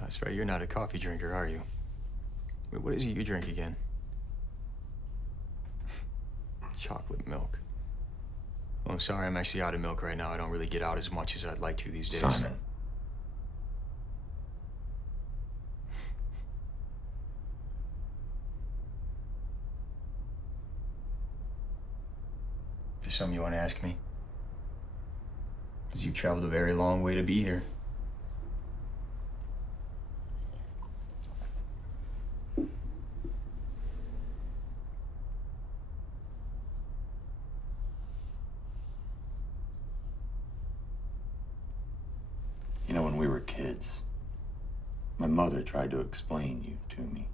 That's right, you're not a coffee drinker, are you? Wait, what is it you drink again? Chocolate milk. Oh, I'm sorry, I'm actually out of milk right now. I don't really get out as much as I'd like to these days. Simon. There's something you want to ask me? Because you've traveled a very long way to be here. You know, when we were kids, my mother tried to explain you to me.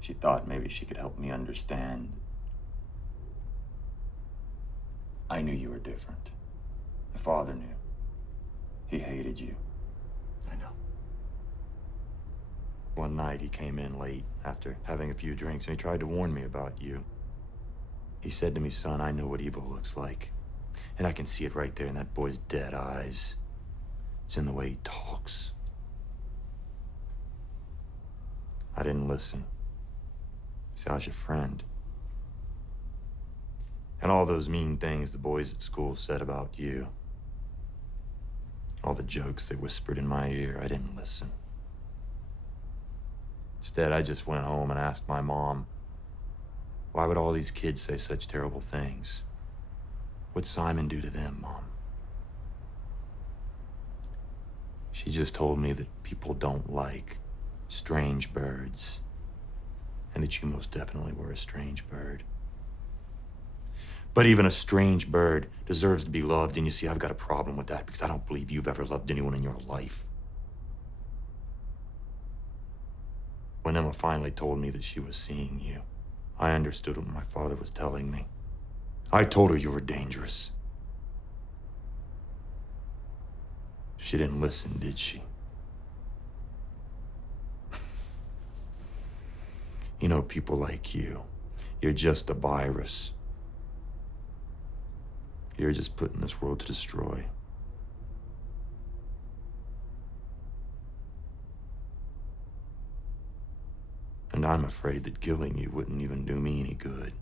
She thought maybe she could help me understand. I knew you were different. My father knew. He hated you. I know. One night he came in late after having a few drinks and he tried to warn me about you. He said to me, son, I know what evil looks like. And I can see it right there in that boy's dead eyes. It's in the way he talks. I didn't listen. See, I was your friend. And all those mean things the boys at school said about you. All the jokes they whispered in my ear, I didn't listen. Instead, I just went home and asked my mom, why would all these kids say such terrible things? What'd Simon do to them, Mom? She just told me that people don't like strange birds, and that you most definitely were a strange bird. But even a strange bird deserves to be loved, and you see, I've got a problem with that because I don't believe you've ever loved anyone in your life. When Emma finally told me that she was seeing you, I understood what my father was telling me. I told her you were dangerous. She didn't listen, did she? You know, people like you, you're just a virus. You're just put in this world to destroy. And I'm afraid that killing you wouldn't even do me any good.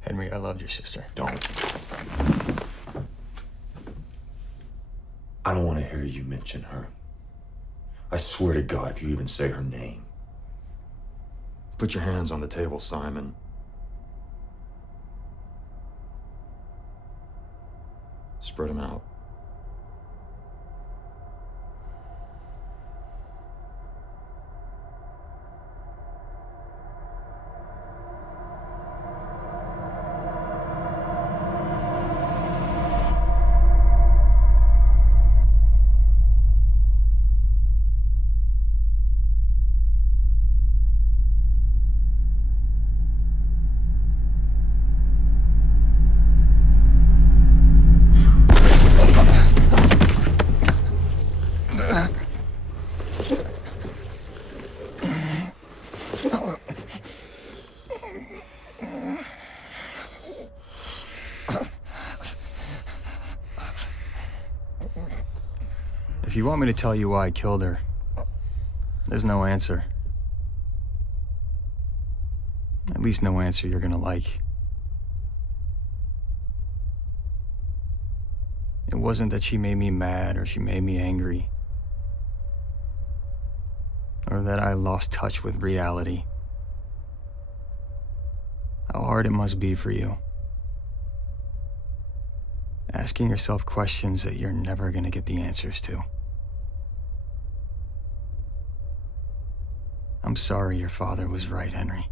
Henry, I loved your sister. Don't. I don't want to hear you mention her. I swear to God, if you even say her name. Put your hands on the table, Simon. Spread them out. If you want me to tell you why I killed her, there's no answer. At least no answer you're gonna like. It wasn't that she made me mad or she made me angry, or that I lost touch with reality. How hard it must be for you. Asking yourself questions that you're never gonna get the answers to. I'm sorry your father was right, Henry.